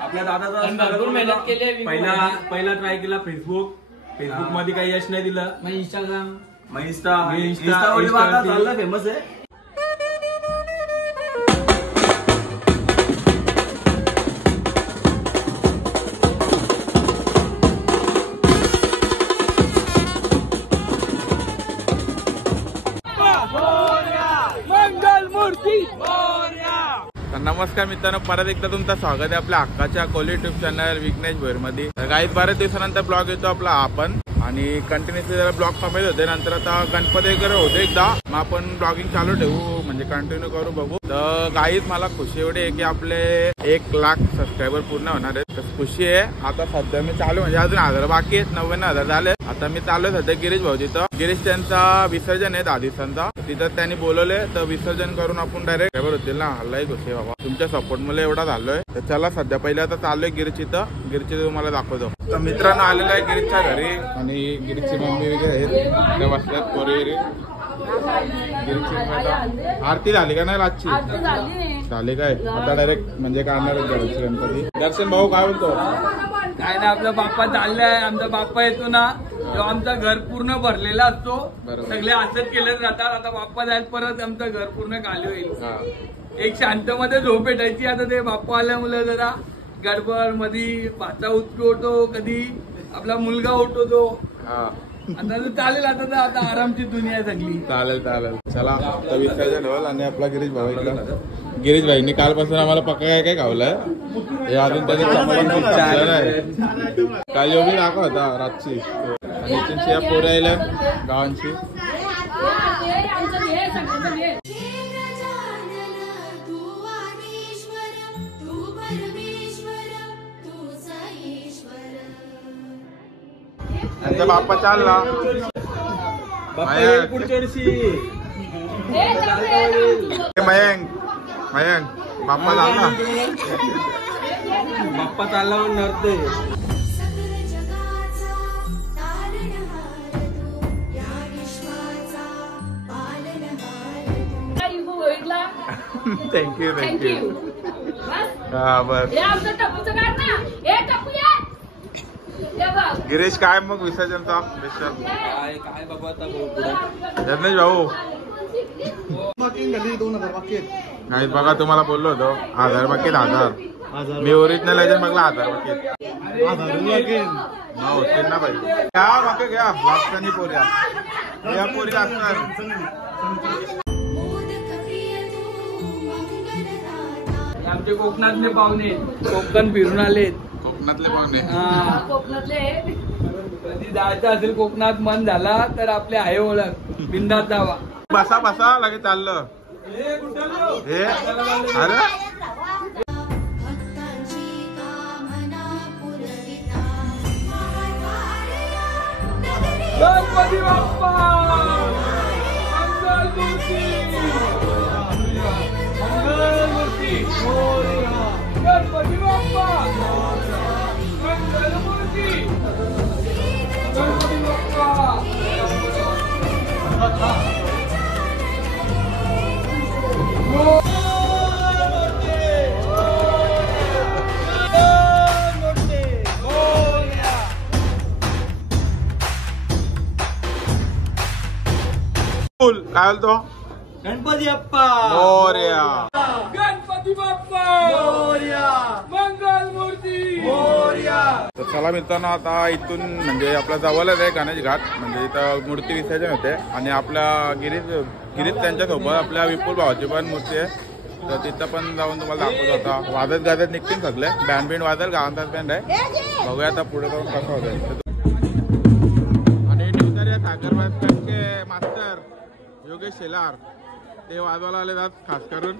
आपल्या दादाचा पहिला ट्राय केला फेसबुक मध्ये काही यश नाही दिलं. मग इंस्टाग्राम इंस्टा फेमस आहे. नमस्कार मित्रांनो, परत एकदा तुमचं स्वागत आहे आपल्या हक्काच्या कोली युट्यूब चॅनल विघ्नेश भोईर मध्ये. काही बऱ्याच दिवसानंतर ब्लॉग येतो आपला आपण आणि कंटिन्युअसली जरा ब्लॉग कमी होते. नंतर आता गणपती वगैरे होते एकदा मग आपण ब्लॉगिंग चालू ठेवू, म्हणजे कंटिन्यू करू बघू. तर गाईच मला खुशी एवढी आहे की आपले 1 लाख सबस्क्रायबर पूर्ण होणार आहेत. तर खुशी आहे. आता सध्या मी चालू म्हणजे अजून 1000 बाकी आहेत, 99,000 झाले. आता मी चालू सध्या गिरीश भाऊ तिथं. गिरीश त्यांचा विसर्जन आहे 10 दिवसांचा, तिथं त्यांनी बोलवले तर विसर्जन करून आपण डायरेक्ट खबर होतील ना. हल्लाही खुशी बाबा, तुमच्या सपोर्ट मुळे एवढा झालोय. तर चला सध्या पहिले आता चाललोय गिरीश इथं. गिरीची तुम्हाला दाखवतो. तर मित्रांनो आलेला आहे गिरीशच्या घरी आणि गिरीशची मम्मी वगैरे आहेत त्या बसल्यात पोरी. आरती झाली का नाही रातची? झाली काय? आता डायरेक्ट म्हणजे काढणारच घराची गणपती. दर्शन भाऊ काय बोलतो? काय ना, आपला बाप्पा चाललाय. आमचा बाप्पा येतो ना तेव्हा आमचा घर पूर्ण भरलेला असतो. सगळे असंच केलं जातात. आता बाप्पा जाईल परत आमचं घर पूर्ण खाली होईल. एक शांतमध्ये झोप भेटायची. आता ते बाप्पा आल्यामुळे जरा गडबड मध्ये भाचा उठतो, कधी आपला मुलगा उठवतो. आता चालेल. आता आरामची दुनिया सगळी. चालेल. चला आता विसर्जन होईल आणि आपला गिरीश भाऊ इथला. गिरीश भाईंनी कालपासून आम्हाला पक्का काय खावलंय हे अजून त्याने काल योगी दाखव होता रातची. आणि या पोरी आल्या गावांची. त्यांचा बाप्पा चालला पुढच्या वर्षी. मयंक बाप्पा चालला. बाप्पा चालला म्हणणार ते. थँक्यू. हा बस. गिरीश काय मग विसर्जनचा काय बाबा आता जगनेश भाऊ झाली 2000 बाकी नाही बघा. तुम्हाला बोललो होतो 1000 बाकी 1000. मी ओरिजिनल आहे बघला 1000 बाकी होतील ना पाहिजे. घ्या बाकी घ्या वाचतानी पोऱ्या या पोरी असणार. आमचे कोकणातले पाहुणे कोकण फिरून आलेत. कोकणातले पाहुणे कधी जायचं असेल कोकणात मन झाला तर आपले आहे ओळख. बिंदात जावा. बसा लगेच चाललं. हे अरे गणपती बाप्पा मंगलमूर्ती गणपती बाप्पा मंगलमूर्ती गणपती बाप्पा. काय बोलतो? गणपती बाप्पा मोरया. गणपती बाप्पा मोरया. मंगलमूर्ती मोरया. तर चला मित्रांनो आता इथून म्हणजे आपल्या जवळच आहे गणेश घाट. म्हणजे इथं मूर्ती विसर्जन होते आणि आपल्या गिरीश त्यांच्यासोबत आपल्या विपुल भावाची पण मूर्ती आहे. तर तिथं पण जाऊन तुम्हाला दाखवतो. आता वाजत गाजत निघतील सगळे. बँड वाजल गावांचा बँड आहे. बघूया आता पुढे जाऊन कसं होतं. आणि न्यूजर साखरबाजचे मास्टर योगेश शेलार ते वाजवायला आले जात खास करून.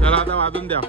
चला आता वाजून द्या.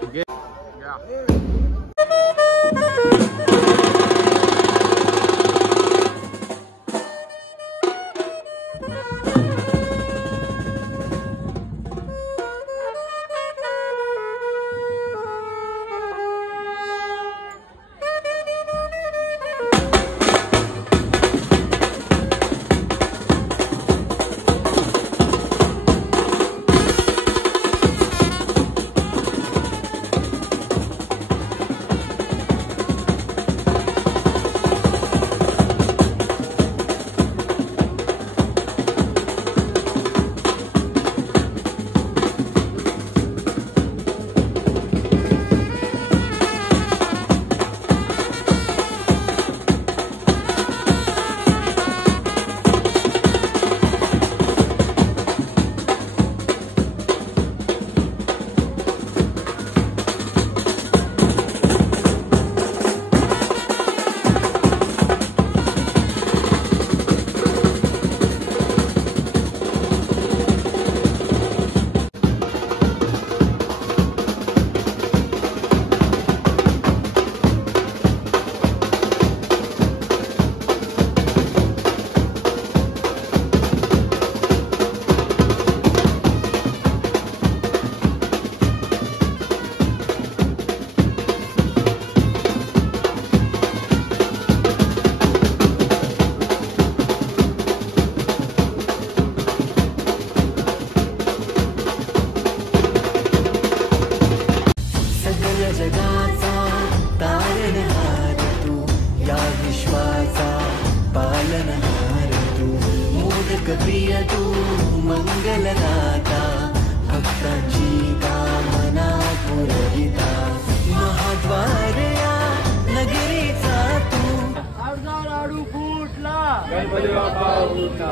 गणपती बाप्पा मोरया.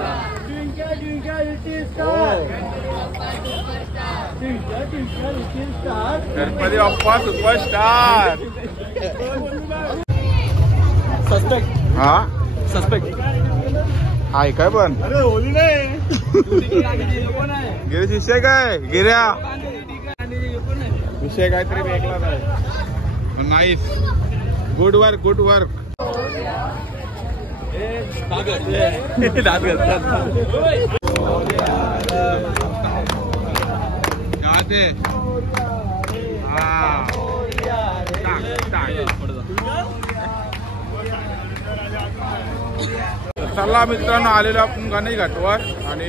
गणपती बाप्पा सुपरस्टार. हा हाय काय पण गिरे विषय काय गिऱ्या विषय काहीतरी वेगळा नाही. Nice good work good work. चला मित्रांनो आलेलो आपण गणेश घाटवर आणि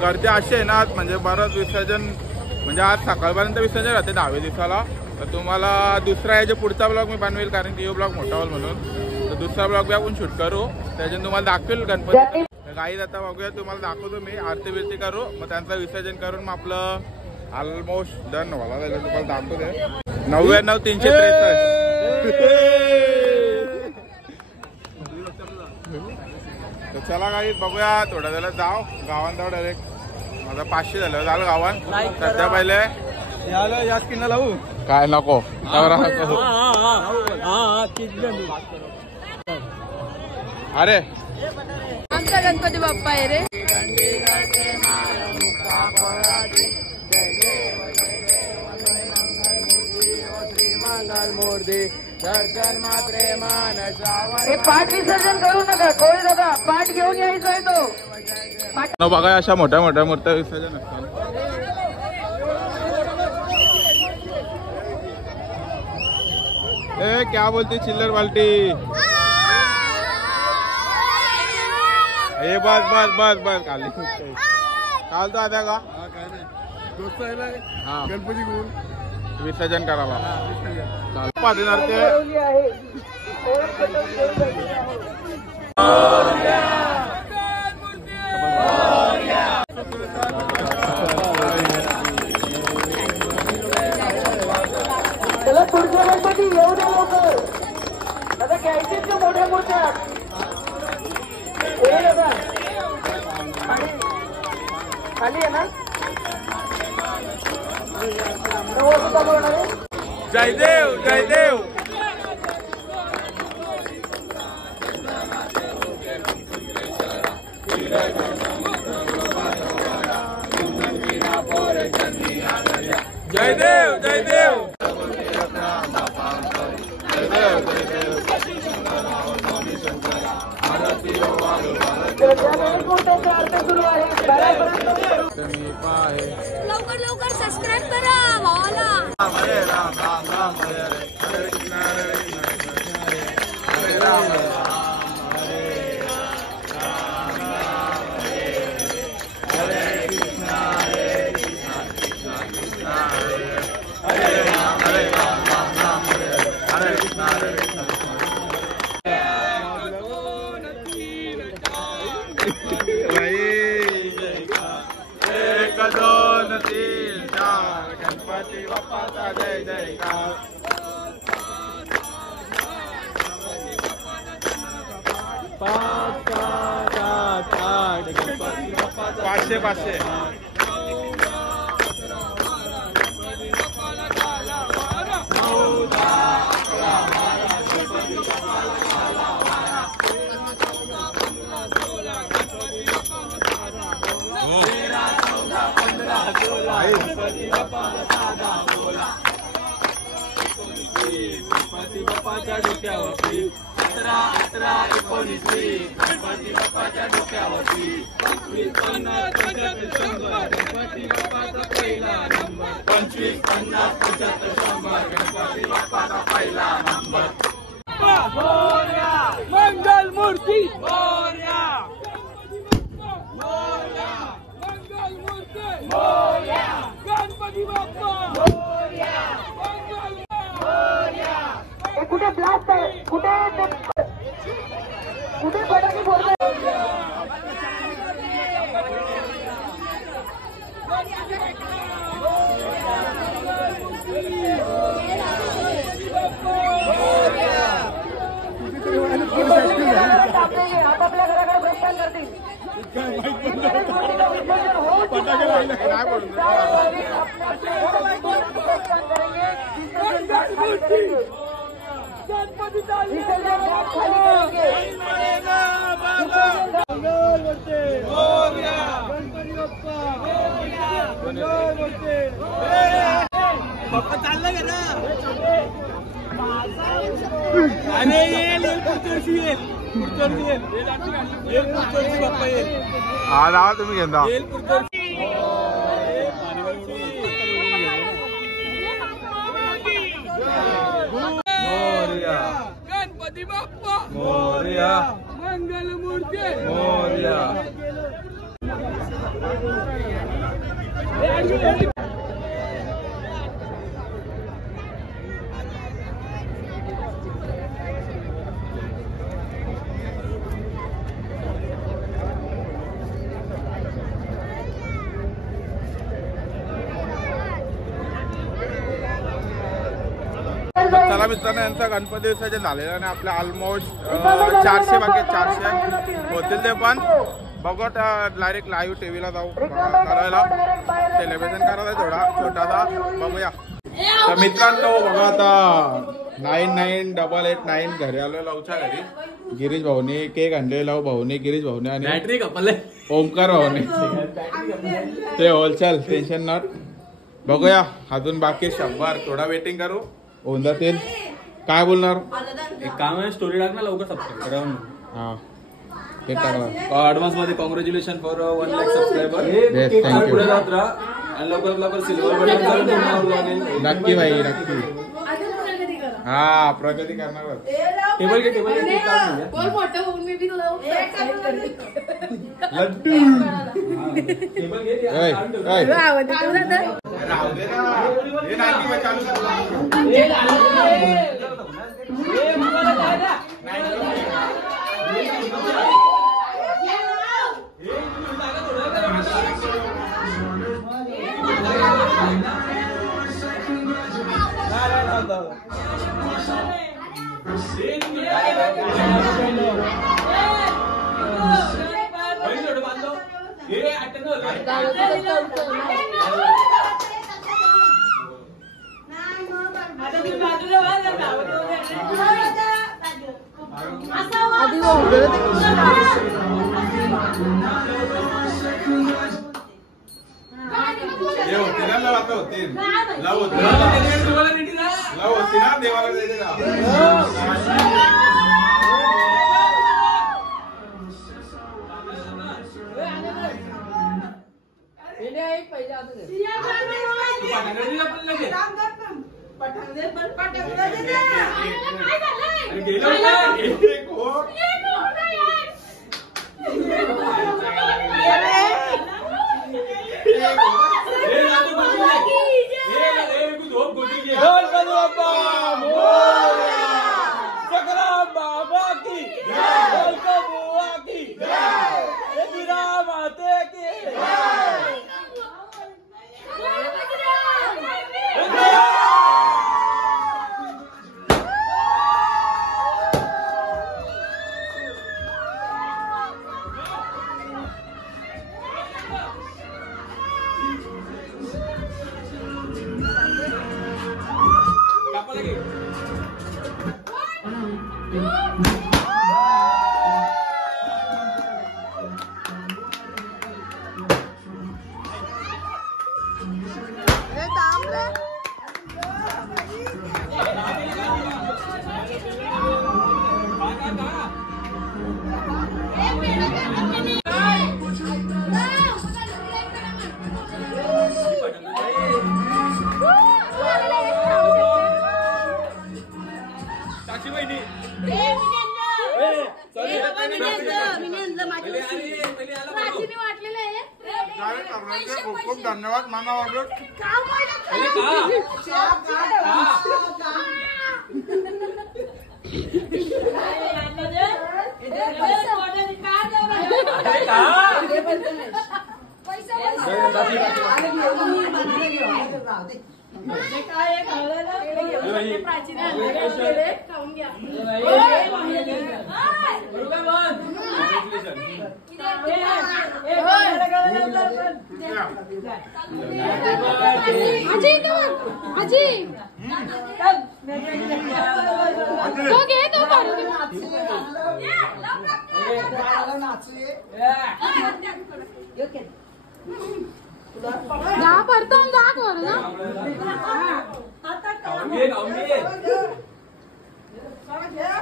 गर्दी अशी आहे ना म्हणजे बरंच विसर्जन म्हणजे आज सकाळपर्यंत विसर्जन राहते 10व्या दिवसाला. तर तुम्हाला दुसरा याच्या पुढचा ब्लॉग मी बनवेल कारण की ब्लॉग मोठा होईल म्हणून. तर दुसरा ब्लॉग बी आपण शूट करू त्याच्यात तुम्हाला दाखवेल गणपती. गाईज आता बघूया तुम्हाला दाखवतो मी आरती बिरती करू मग त्यांचं विसर्जन करून मग आपलं ऑलमोस्ट डन व्हायला जायला तुम्हाला दाखवते. 99,363. तर चला गाईज बघूया थोड्या वेळेला जाऊ गावात जाऊ डायरेक्ट. माझा 500 झालं झालं गावात सध्या पहिले या स्किनला लावू काय नको अरे आमचा गणपती बाप्पा आहे रे. पाठ विसर्जन करू नका कोळी दादा पाठ घेऊन यायचा आहे तो. बघा अशा मोठ्या मोठ्या मूर्त्या विसर्जन असतात. ए क्या बोलते चिल्लर बाल्टी. हे बस बस बस बस खाली चालतो आता का गणपती घेऊन विसर्जन करायला पाहणार ते. त्याला पुढच्या गणपती येऊ द्या लवकर आता घ्यायचेच ना मोठ्या मोठ्या. खाली आहे ना जयदेव जयदेव. जयदेव जयदेव. लवकर लवकर सबस्क्राईब करा भावाला. हरे राम राम राम हरे हरे हरे कृष्ण हरे कृष्ण हरे राम हरे राम हरे कृष्ण हरे कृष्ण कृष्ण हरे राम राम राम हरे हरे कृष्ण हरे कृष्ण. एक दोन तीन चार गणपती बाप्पाचा जय जयकार. 5 7 8 गणपती बाप्पाचा 500 गणपती बाप्पाच्या डोक्यावरती 18 19 गणपती बाप्पाच्या डोक्यावरती 50 गणपती बाप्पाचा पहिला नंबर 25 50 75 100 गणपती बाप्पाचा पहिला नंबर. मंगल मूर्ती मोरया मोरया मंगल मूर्ती मोरया गणपती बाप्पा मोरया मंगल मोरया. कुठे ब्लास्ट आहे कुठे कुठे फटाके फोडताय. नाही बोलतो पप्पा चाललं का ना अरे येईल पुढची येईल पप्पा येईल हा लावा तुम्ही घेता येईल गणपती बाप्पा मोरया मंगल मूर्ती मोरया चला मित्रांनो यांचा गणपती विसर्जन झालेलं आणि आपल्या ऑलमोस्ट 400 बाकी 400 होतील ते पण बघू डायरेक्ट लाईव्ह टीव्हीला जाऊ करायला सेलिब्रेशन करायला थोडा छोटासा बघूया तर मित्रांनो बघा आता 998889 घरी आलो लावच्या घरी गिरीश भाऊनी केक आणले लावू भाऊनी गिरीश भाऊनी आणि बॅटरी कपले ओमकार भाऊनी ते होलसेल टेन्शन नॉट बघूया अजून बाकी 100 थोडा वेटिंग करू होऊन जातील काय बोलणार एक काम आहे स्टोरी टाक ना लवकर सबस्क्राईब करा हा ते टाकला ऍडव्हान्स मध्ये congratulation for 1 lakh subscriber Yes, thank you. पुढे जात राहा आणि लवकर सिल्वर बटन लागेल नक्की भाई नक्की हा प्रगती करणार टेबल घे टेबल घे लड्डू टेबल घे ओय, ओय. राहू दे ना. हे नाकी बाई चालू कर. खूप धन्यवाद मामा ऑर्डर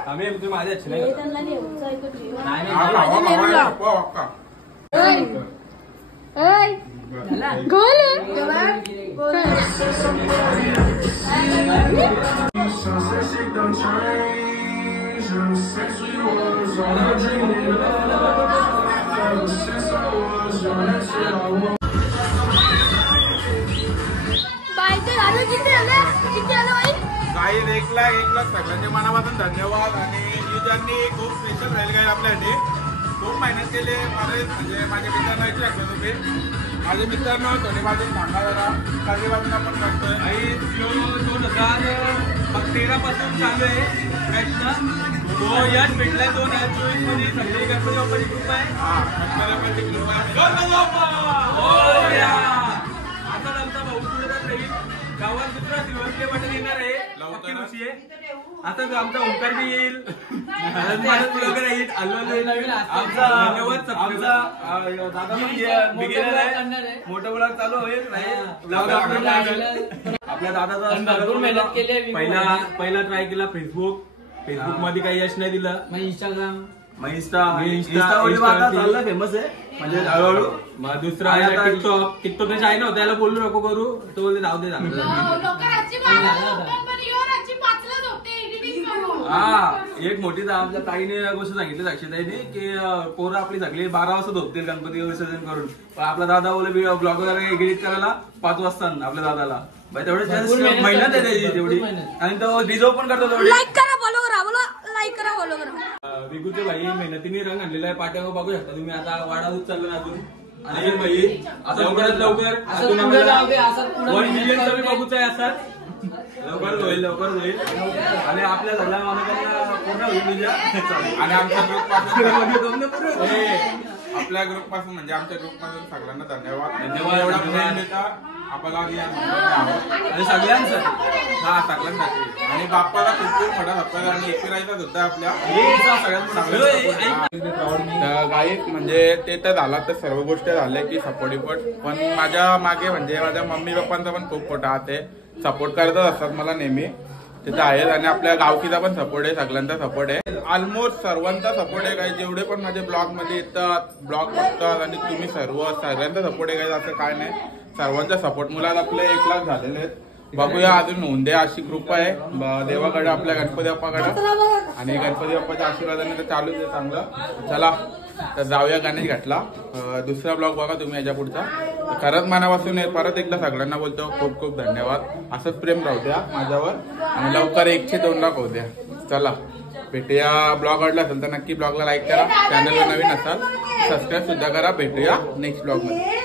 आम्ही माझ्या काही एक लाख सगळ्यांच्या मनापासून धन्यवाद. आणि युजरनी खूप स्पेशल राहील काही आपल्यासाठी खूप मेहनत केली. म्हणजे माझ्या मित्रांना विचारलं होते. माझे मित्रांनो थोडे बाजून सांगा जरा काही बाजून आपण करतोय. आणि 2013 पासून चालू आहे प्रयत्न. तो यश भेटलाय 2024 मध्ये. सगळी गणपती बाप्पाची ग्रुप आहे. आता आमचा भाऊ पुढे जात राहील. गावात दुसरा सिल्वर वाटत येणार आहे. लवकर खुशी आहे. आता आमचा ओंकार बी येईल. ब्लॉगर येईल. आमचा दादा बिगिनर आहे. मोठं ब्लॉग चालू होईल. आपल्या दादाचा मेहनत केली. पहिला ट्राय केला फेसबुक मध्ये काही यश नाही दिलं. मग इंस्टाग्राम इंस्टा फेमस आहे. म्हणजे हळूहळू दुसरा टिकटॉक आहे ना. त्याला बोलू नको करू. तो बोलते जाऊ दे. हा एक मोठी आमच्या ताईने गोष्ट सांगितली साक्षीताईने की पोरं आपली सगळी 12 वाजता झोपतील गणपती विसर्जन करून. पण आपला दादा बोले ब्लॉगर एडिट करायला 5 वाजता आपल्या दादाला. तेवढे मेहनत आहे त्याची तेवढी. आणि तो डिझर्व पण करतो तेवढी. लाईक करा फॉलो करा बोला. लाईक करा फॉलो करा. विगूचे भाई मेहनतीने रंग आणलेला आहे. पाठ्यावर बघू शकता तुम्ही. आता वाढा दूध चाललं अजून. आणि भाई लवकरात लवकर 1 मिलियन कमी बघूच आहे. असतात लवकरच होईल. आणि आपल्या झाल्या माणसांना पूर्ण होईल. आणि आमच्या ग्रुप आपल्या ग्रुप पासून म्हणजे आमच्या ग्रुप पासून सगळ्यांना धन्यवाद. एवढा प्रेम देता आपल्याला आणि सगळ्यांसाठी. हा सगळ्यांसाठी. आणि बाप्पाला खूप मोठा धप्पा. आणि एकविरायचा सुद्धा आपल्या गाईत म्हणजे ते तर झाला तर सर्व गोष्टी झाल्या की सपोर्टिपट. पण माझ्या मागे म्हणजे माझ्या मम्मी पप्पांचा पण खूप मोठा हात आहे. सपोर्ट करतच असतात मला नेहमी. तिथं आहेत. आणि आपल्या गावकीचा पण सपोर्ट आहे. सगळ्यांचा सपोर्ट आहे. ऑलमोस्ट सर्वांचा सपोर्ट आहे. काही जेवढे पण माझे ब्लॉग मध्ये येतात ब्लॉग बघतात आणि तुम्ही सगळ्यांचा सपोर्ट आहे. काही असं काय नाही. सर्वांचा सपोर्ट मुलात आपले 1 लाख झालेले आहेत. बघूया अजून होऊन द्या अशी कृपा आहे देवाकडे आपल्या गणपती बाप्पाकडे. आणि गणपती बाप्पाच्या आशीर्वादाने तर चालूच आहे चांगलं. चला तर जाऊया गणेश घाटला. दुसरा ब्लॉग बघा तुम्ही याच्या पुढचा. खरंच मनापासून परत एकदा सगळ्यांना बोलतो खूप खूप धन्यवाद. असंच प्रेम राहू द्या माझ्यावर. आणि लवकर 102 लाख होऊ द्या. चला भेटूया. ब्लॉग आवडला असेल तर नक्की ब्लॉगला लाईक करा. चॅनलवर नवीन असाल सबस्क्राईब सुद्धा करा. भेटूया नेक्स्ट ब्लॉग मध्ये.